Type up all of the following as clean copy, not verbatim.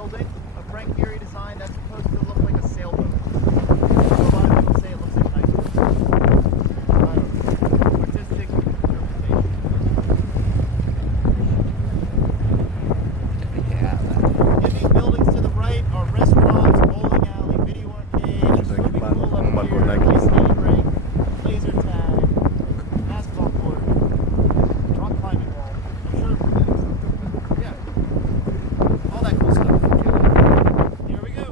building, a Frank Gehry design that's supposed to look like a sailboat. So a lot of people say it looks like an iceberg. I don't know. Artistic interpretation. And these buildings to the right are restaurants, bowling alley, video arcade, swimming pool up here, ice skating rink, laser tag, basketball court, rock climbing wall. I'm sure for minutes. Yeah. All that cool stuff. Here we go.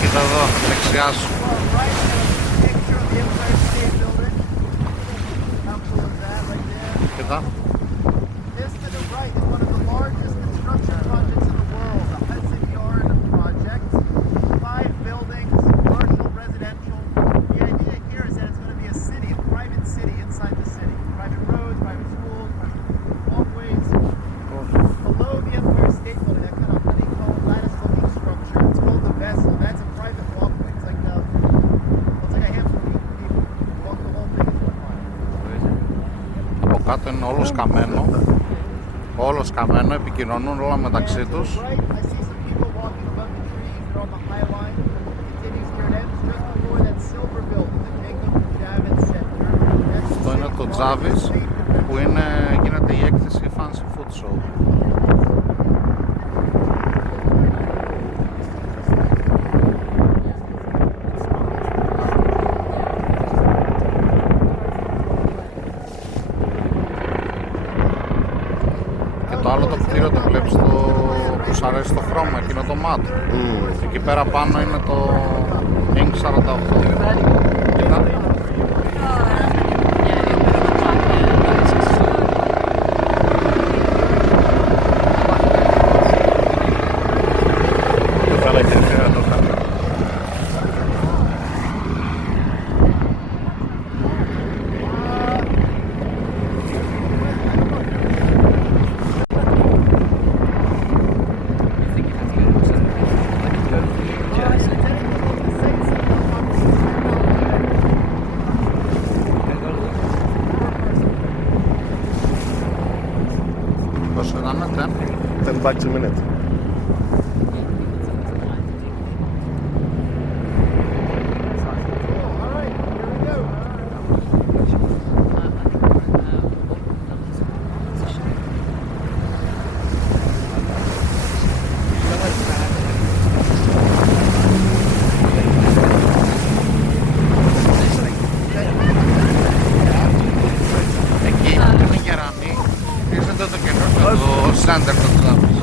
Κοίτα εδώ, δεξιά σου. Κοίτα. This to the right is one of the largest construction projects in the world, the Hudson Yard project. 5 buildings, commercial, residential. The idea here is that it's going to be a city, a private city inside the city. Private roads, private schools, private walkways. Below the Empire State Building, that kind of honeycomb, lattice-looking structure, it's called the Vessel. That's a private walkway. It's like a handful of people walk the whole thing in one line. Από κάτω είναι όλο σκαμμένο. Όλο σκαμμένο, επικοινωνούν όλα μεταξύ τους. Αυτό είναι το Τζάβις που γίνεται η έκθεση Fancy Food Show. Και το άλλο το κτίριο το βλέπεις που σου αρέσει το χρώμα, εκείνο το μάτ. Εκεί πέρα πάνω είναι το Ink 48. Κοίτα. Πόσο ήταν, 10 bucks a minute. Εκεί είναι γερανή. Χτίζεται το καινούργιο, το Σάντερ το Τζάβις.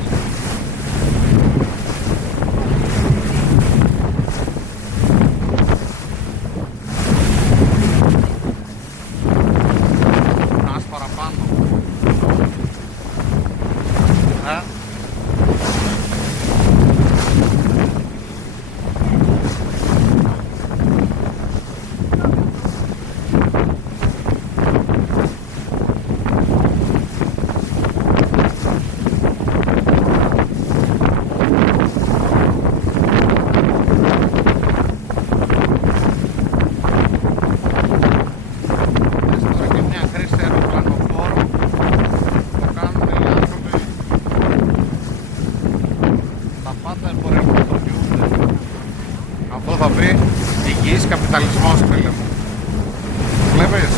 θα πει υγιής καπιταλισμός, φίλε μου. Βλέπεις?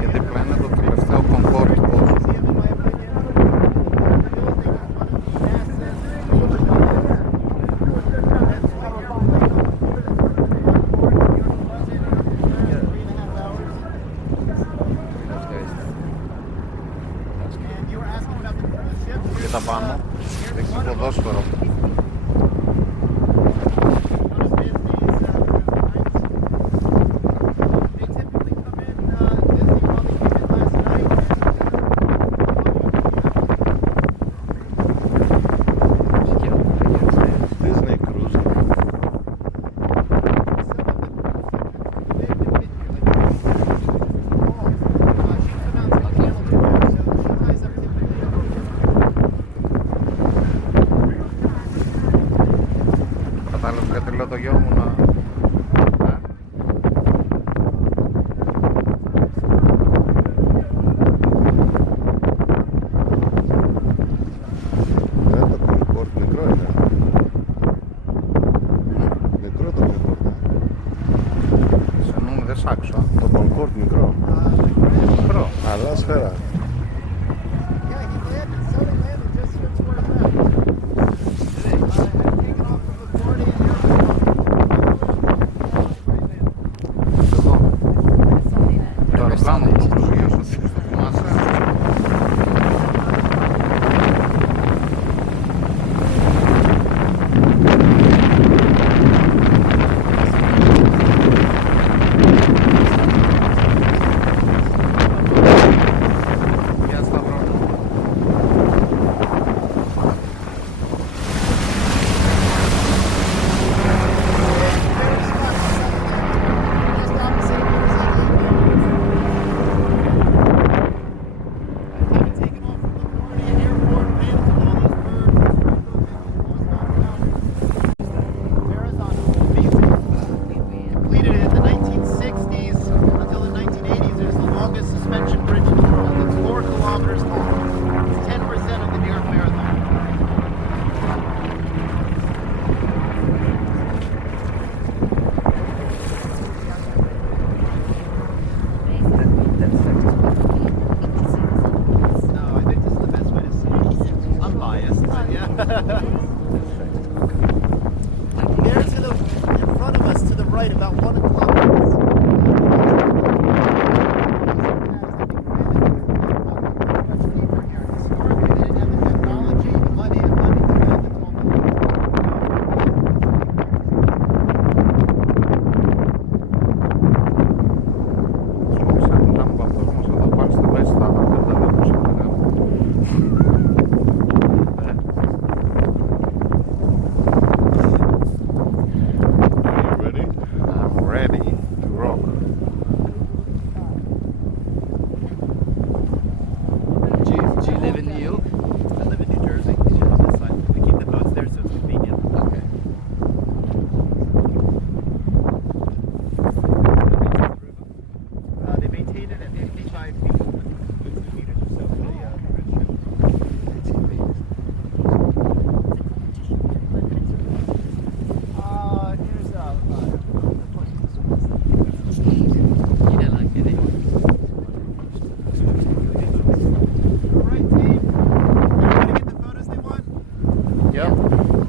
Και δίπλα είναι το τελευταίο Concorde πώς. Και τα πάνω έχει ποδόσφαιρο. Disney Cruise. Κατάλαβες γιατί λέω το γιο μου να... Το Concorde μικρό είναι. Μικρό το Concorde. Σε νου δεν σ' άκουσα. Το Concorde μικρό. Μικρό. Αλλά σφαίρα. Yeah, he landed. Soda landed just here toward left. Had taken off from LaGuardia Εδώ. Το αεροπλάνο που προσγείωσε, το θυμάσαι? Γεια Σταυρό. just opposite of having taken off from LaGuardia Airport, landed with all those birds, Verrazano, amazing. Completed it in the 1960s until the 1980s. It was the longest suspension bridge in the world. It's 4 kilometers long. It's 10% of the New York Marathon. No, I think this is the best way to see it. I'm biased, but yeah. There to the in front of us, to the right, about 1 o'clock. Historically, they didn't have the technology, the money to build the tunnel. Σαν μιλάμε από αυτός μας εδώ πάλι στην West Stadium, δεν τα βλέπω σε μεγάλο. Are you ready? I'm ready to rock. Do you live in New York? I live in New Jersey. On this side. We keep the boats there so it's convenient. Okay. They maintain it at 55 feet, 18 meters or so for the bridge. Here's You don't like it, eh? all right, team. Everybody get the photos they want? Yeah.